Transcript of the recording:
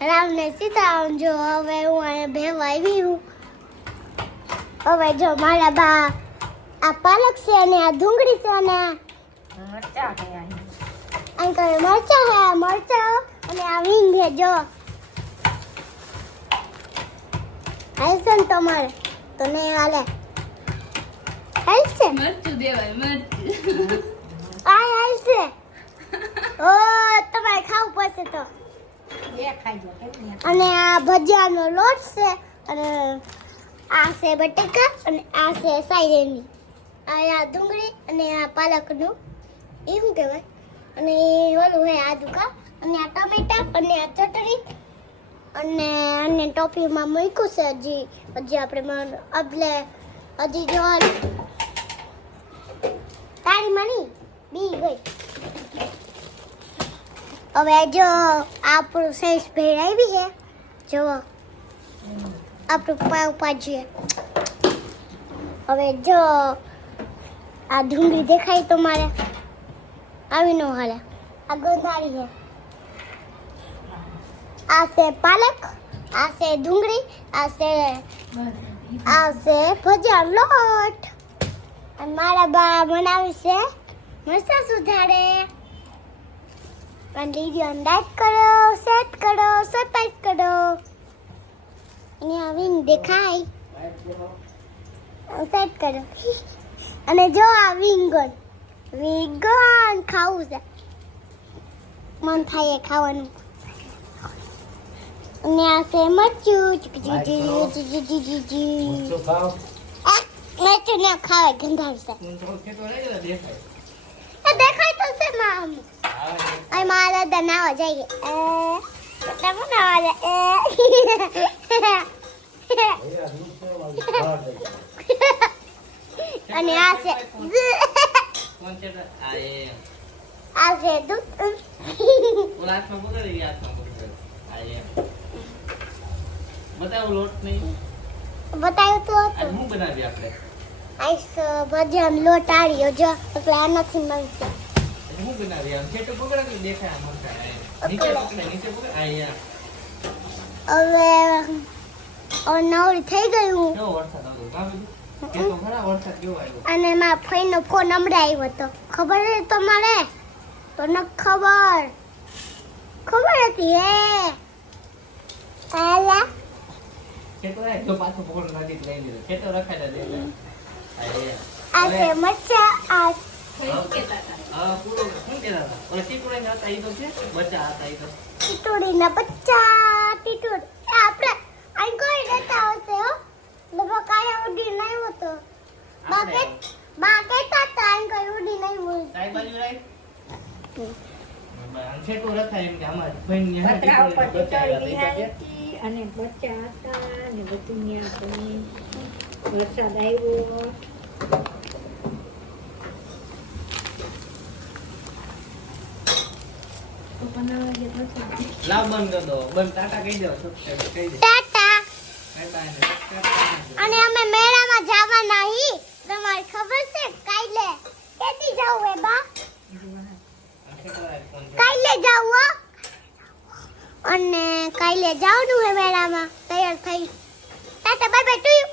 રામ ને સીતારામ. જો હવે હું અહીંયા ભેવા આવી હું. હવે જો મારા બા આ પાલક છે અને આ ડુંગળી છે અને મરચા હે અહીં કરે મરચા હે મરચા અને આ વીંગ છે જો. હાલશે ને તમારે તો નહીં હાલે. હાલશે મરચું દેવાય મરચું. આ હાલશે. ઓ તમારે ખાવું પડશે તો. એ ખાઈ જો કેમ ને અને આ ભજીયાનો લોટ છે અને આ છે બટેકા અને આ છે સાયરેની. આ ડુંગળી અને આ પાલકનું એ શું કહેવાય અને ઓલું હે આદુકા અને આ ટમેટા અને આ ચટણી અને આને ટોપીમાં મૂક્યું છે હજી આપણે હજી જો તારી મણી બી ગઈ. હવે જો આપણું સાઈઝ ભેળ આવી છે જુઓ આપણું પાવ પાજીએ. હવે જો આ ડુંગળી દેખાય તો મારે આવી ન હાલે. આ ગોંધારી છે. આ છે પાલક આ છે ડુંગળી આ છે ભજીયાનો લોટ અને મારા બા બનાવે છે મરચાં સુધારે. અને વિડીયો લાઈક કરો શેર કરો સબસ્ક્રાઇબ કરો. અહીંયા વિંગ દેખાય સેટ કરો. અને જો આ વિંગન ખાવું છે મન થાય ખાવાનું. અને આ છે મરચું મરચું ના ખાવાય ગંધાવશે. દેખાય તો છે મામ. ay મારા દાદા નાવા જઈએ. તમે નાવા અને આ છે દૂધ. બતાવ્યું તો આઈસ ભજીયાનો લોટ આડ્યો જો એટલે આનાથી મળશે. હવે નવરી થઈ ગયું અને મારા ફઈનો ફોન હમણાં આવ્યો હતો. ખબર છે તમારે તો ન ખબર હતી હે આલા આ છે મરચા આ ટીટોડીના બચ્ચા ટીટોડ આપણે અહીં કોઈ રહેતા હશે હો. લગભગ કાયા ઉડી નહીં હોતો બા કહેતા હતા અહીં કોઈ ઉડી નહીં હોય. પતરા ઉપર ટીટોળી વિહારી અને બચ્ચા હતા ને બધું ત્યાં વરસાદ આવ્યો. લાવ બંધ કર દો. બંધ ટાટા કહી દો. ટાટા. અને અમે મેળામાં જવાના હી તમારે ખબર છે કાલે કેદી જાવ હે બા કાલે જાવ હો. અને કાલે જવાનું હે મેળામાં તૈયાર થઈ. Tata bye bye to you.